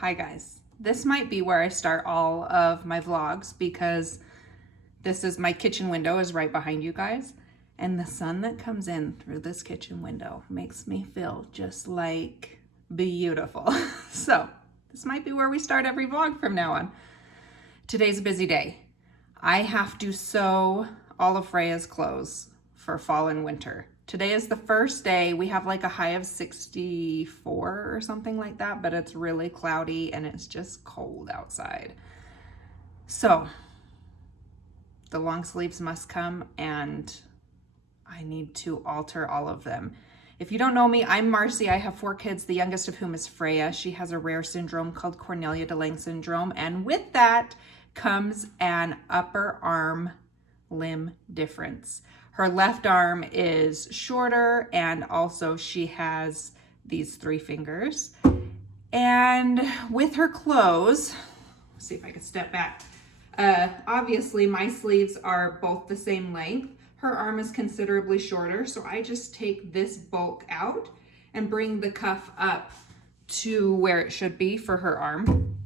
Hi guys, this might be where I start all of my vlogs because this is my kitchen window is right behind you guys, and the sun that comes in through this kitchen window makes me feel just like beautiful. So this might be where we start every vlog from now on. Today's a busy day. I have to sew all of Freya's clothes for fall and winter. Today is the first day. We have like a high of 64 or something like that, but it's really cloudy and it's just cold outside. So the long sleeves must come and I need to alter all of them. If you don't know me, I'm Marcy. I have 4 kids, the youngest of whom is Freya. She has a rare syndrome called Cornelia de Lange syndrome, and with that comes an upper arm limb difference. Her left arm is shorter, and also she has these 3 fingers. And with her clothes, let's see if I can step back. Obviously my sleeves are both the same length. Her arm is considerably shorter, so I just take this bulk out and bring the cuff up to where it should be for her arm.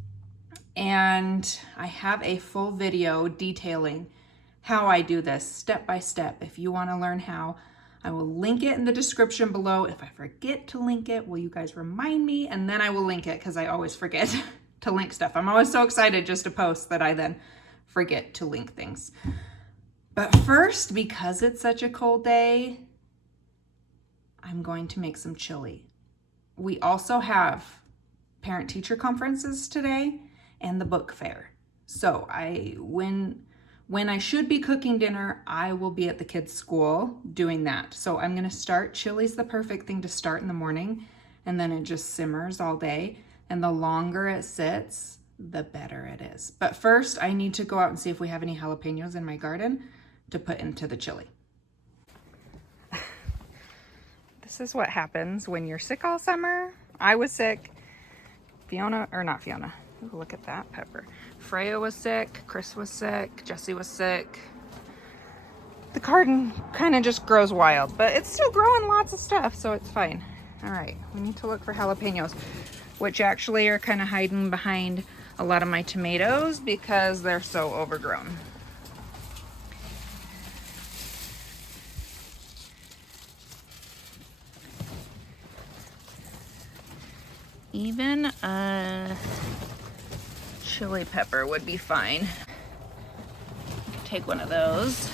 And I have a full video detailing how I do this step by step. If you want to learn how, I will link it in the description below. If I forget to link it, will you guys remind me? And then I will link it because I always forget to link stuff. I'm always so excited just to post that I then forget to link things. But first, because it's such a cold day, I'm going to make some chili. We also have parent-teacher conferences today and the book fair. So when I should be cooking dinner, I will be at the kids' school doing that. So I'm gonna start. Chili's the perfect thing to start in the morning, and then it just simmers all day. And the longer it sits, the better it is. But first, I need to go out and see if we have any jalapenos in my garden to put into the chili. This is what happens when you're sick all summer. I was sick. Ooh, look at that pepper. Freya was sick, Chris was sick, Jesse was sick. The garden kind of just grows wild, but it's still growing lots of stuff, so it's fine. All right, we need to look for jalapenos, which actually are kind of hiding behind a lot of my tomatoes because they're so overgrown. Even a chili pepper would be fine. Take one of those.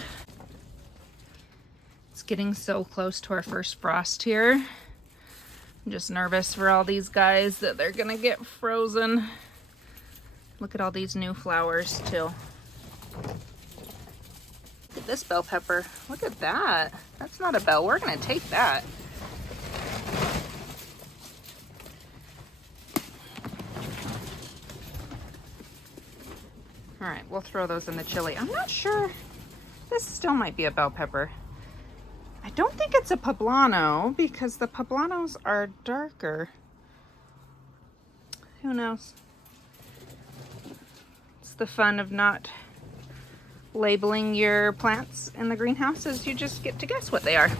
It's getting so close to our first frost here. I'm just nervous for all these guys that they're gonna get frozen. Look at all these new flowers too. Look at this bell pepper. Look at that. That's not a bell. We're gonna take that. All right, we'll throw those in the chili. I'm not sure. This still might be a bell pepper. I don't think it's a poblano because the poblanos are darker. Who knows? It's the fun of not labeling your plants in the greenhouse, is you just get to guess what they are.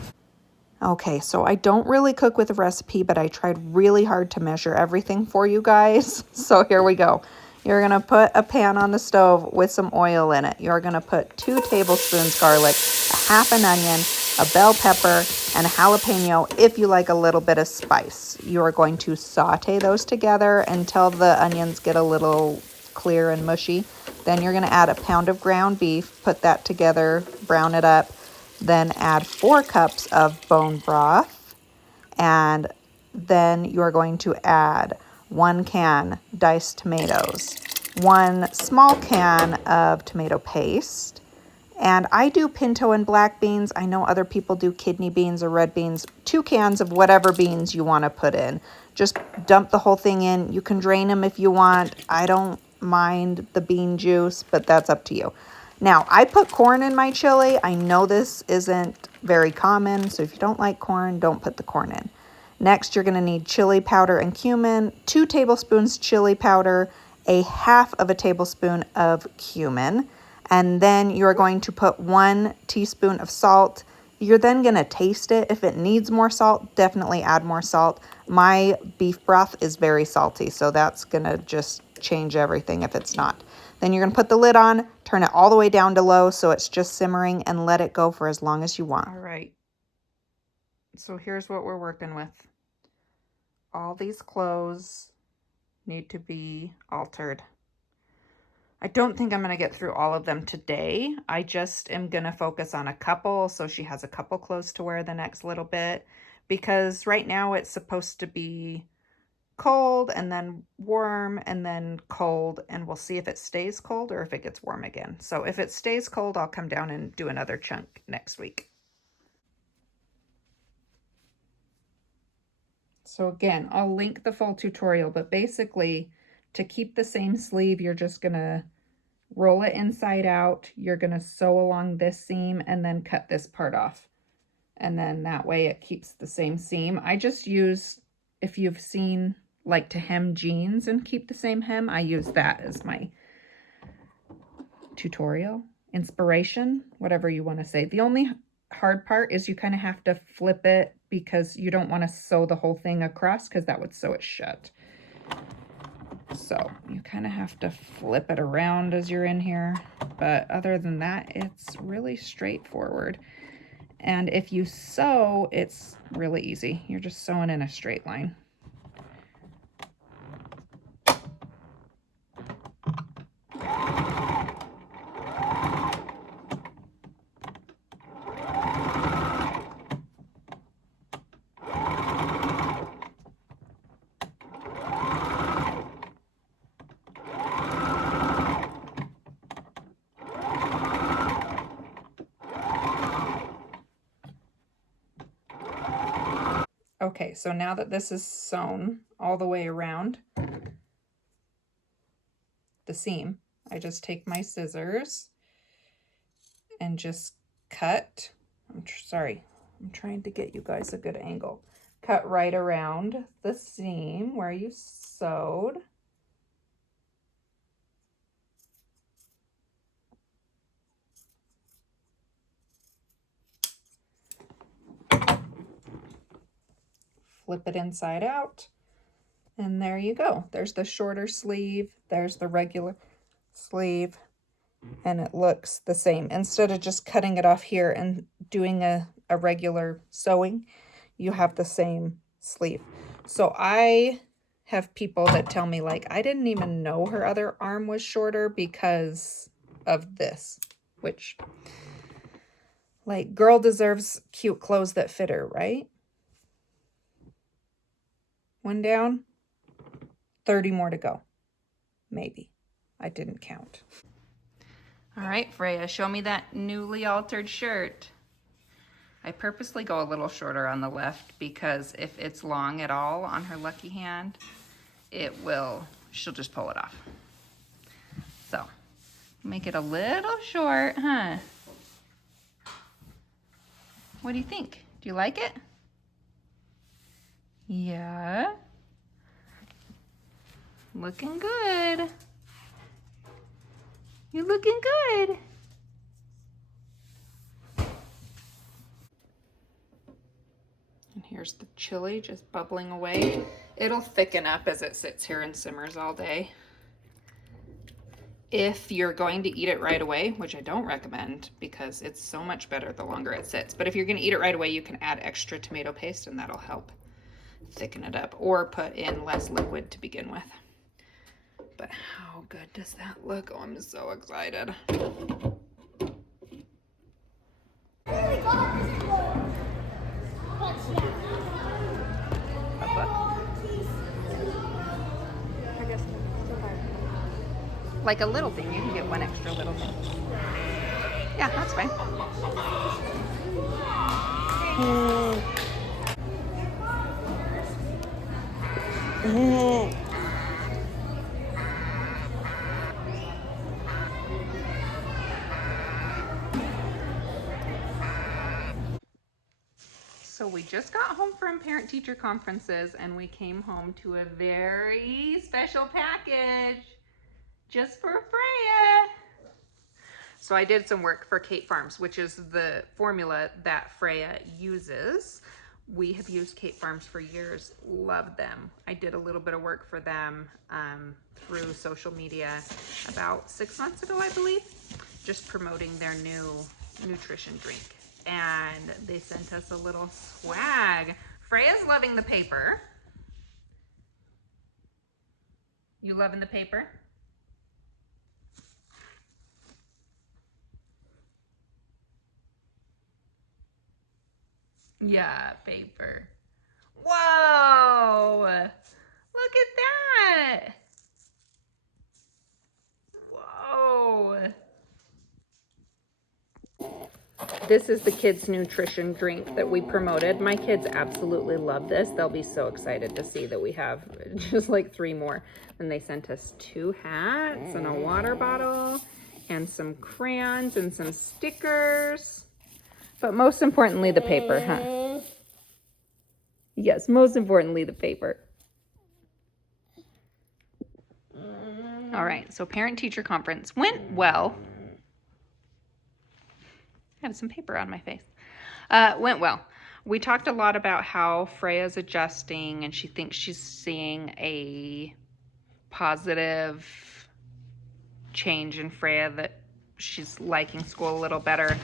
Okay, so I don't really cook with a recipe, but I tried really hard to measure everything for you guys. So here we go. You're gonna put a pan on the stove with some oil in it. You're gonna put 2 tablespoons garlic, a half an onion, a bell pepper, and a jalapeno if you like a little bit of spice. You are going to saute those together until the onions get a little clear and mushy. Then you're gonna add a pound of ground beef, put that together, brown it up, then add 4 cups of bone broth, and then you're going to add 1 can diced tomatoes, 1 small can of tomato paste, and I do pinto and black beans. I know other people do kidney beans or red beans. 2 cans of whatever beans you want to put in. Just dump the whole thing in. You can drain them if you want. I don't mind the bean juice, but that's up to you. Now, I put corn in my chili. I know this isn't very common, so if you don't like corn, don't put the corn in. Next, you're going to need chili powder and cumin, 2 tablespoons chili powder, a half of a tablespoon of cumin, and then you're going to put 1 teaspoon of salt You're then going to taste it. If it needs more salt, definitely add more salt. My beef broth is very salty, so that's going to just change everything if it's not. Then you're going to put the lid on, turn it all the way down to low so it's just simmering, and let it go for as long as you want. All right. So here's what we're working with. All these clothes need to be altered. I don't think I'm going to get through all of them today. I just am going to focus on a couple so she has a couple clothes to wear the next little bit, because right now it's supposed to be cold and then warm and then cold, and we'll see if it stays cold or if it gets warm again. So if it stays cold, I'll come down and do another chunk next week. So again, I'll link the full tutorial, but basically to keep the same sleeve, you're just going to roll it inside out. You're going to sew along this seam and then cut this part off. And then that way it keeps the same seam. I just use, if you've seen like to hem jeans and keep the same hem, I use that as my tutorial, inspiration, whatever you want to say. The only hard part is you kind of have to flip it because you don't want to sew the whole thing across because that would sew it shut. So you kind of have to flip it around as you're in here. But other than that, it's really straightforward. And if you sew, it's really easy. You're just sewing in a straight line. Okay, so now that this is sewn all the way around the seam, I just take my scissors and just cut. I'm trying to get you guys a good angle. Cut right around the seam where you sewed. Flip it inside out, and there you go. There's the shorter sleeve, there's the regular sleeve, and it looks the same. Instead of just cutting it off here and doing a regular sewing, you have the same sleeve. So I have people that tell me, like, I didn't even know her other arm was shorter because of this, which, like, girl deserves cute clothes that fit her, right? One down, 30 more to go. Maybe. I didn't count. All right, Freya, show me that newly altered shirt. I purposely go a little shorter on the left because if it's long at all on her lucky hand, she'll just pull it off. So, make it a little short, huh? What do you think? Do you like it? Yeah. Looking good. You're looking good. And here's the chili just bubbling away. It'll thicken up as it sits here and simmers all day. If you're going to eat it right away, which I don't recommend because it's so much better the longer it sits, but if you're going to eat it right away, you can add extra tomato paste and that'll help thicken it up, or put in less liquid to begin with. But how good does that look? Oh, I'm so excited. Like a little thing, you can get one extra little thing. Yeah, that's fine. So we just got home from parent-teacher conferences and we came home to a very special package just for Freya. So I did some work for Kate Farms, which is the formula that Freya uses. We have used Kate Farms for years, love them. I did a little bit of work for them through social media about 6 months ago, I believe, just promoting their new nutrition drink. And they sent us a little swag. Freya's loving the paper. You loving the paper? Yeah, paper. Whoa! Look at that! Whoa! This is the kids' nutrition drink that we promoted. My kids absolutely love this. They'll be so excited to see that we have just like 3 more. And they sent us 2 hats and a water bottle and some crayons and some stickers. But most importantly, the paper, huh? Yes, most importantly, the paper. All right, so parent-teacher conference went well. I have some paper on my face. Went well. We talked a lot about how Freya's adjusting and she thinks she's seeing a positive change in Freya, that she's liking school a little better.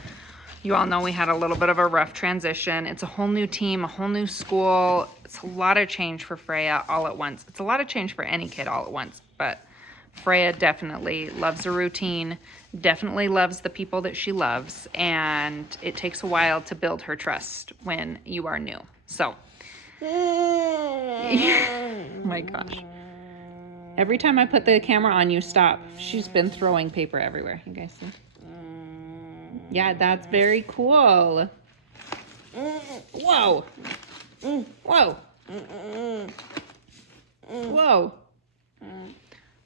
You all know we had a little bit of a rough transition. It's a whole new team, a whole new school. It's a lot of change for Freya all at once. It's a lot of change for any kid all at once, but Freya definitely loves a routine, definitely loves the people that she loves, and it takes a while to build her trust when you are new. So, oh my gosh. Every time I put the camera on, you stop. She's been throwing paper everywhere. You guys see? Yeah, that's very cool. Whoa. Whoa. Whoa.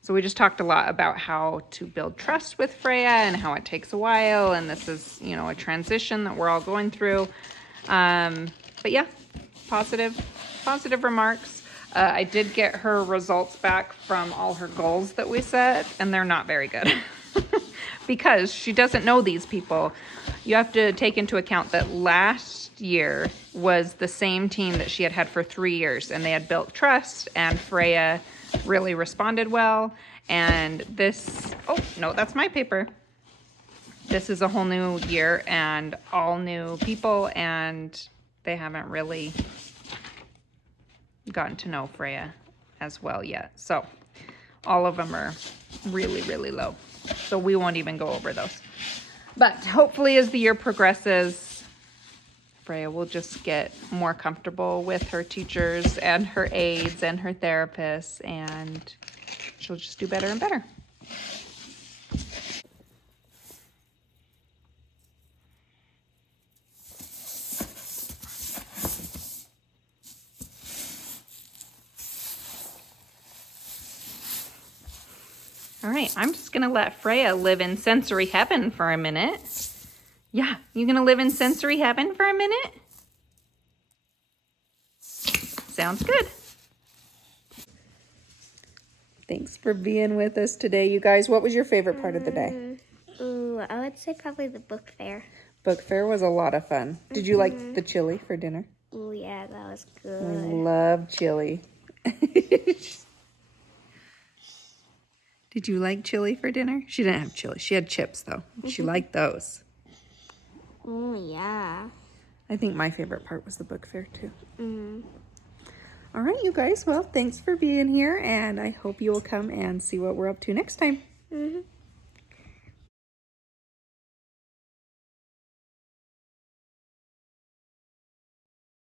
So we just talked a lot about how to build trust with Freya and how it takes a while, and this is, you know, a transition that we're all going through. But yeah, positive remarks. I did get her results back from all her goals that we set, and they're not very good. Because she doesn't know these people. You have to take into account that last year was the same team that she had had for 3 years, and they had built trust, and Freya really responded well. And this, oh no, that's my paper. This is a whole new year and all new people, and they haven't really gotten to know Freya as well yet. So all of them are really, really low. So we won't even go over those. But hopefully as the year progresses, Freya will just get more comfortable with her teachers and her aides and her therapists, and she'll just do better and better. All right, I'm just gonna let Freya live in sensory heaven for a minute. Yeah, you gonna live in sensory heaven for a minute? Sounds good. Thanks for being with us today, you guys. What was your favorite part of the day? Ooh, I would say probably the book fair. Book fair was a lot of fun. Did you like the chili for dinner? Ooh, yeah, that was We good. love chili. Did you like chili for dinner? She didn't have chili. She had chips, though. She liked those. Ooh, yeah. I think my favorite part was the book fair, too. All right, you guys. Well, thanks for being here, and I hope you will come and see what we're up to next time.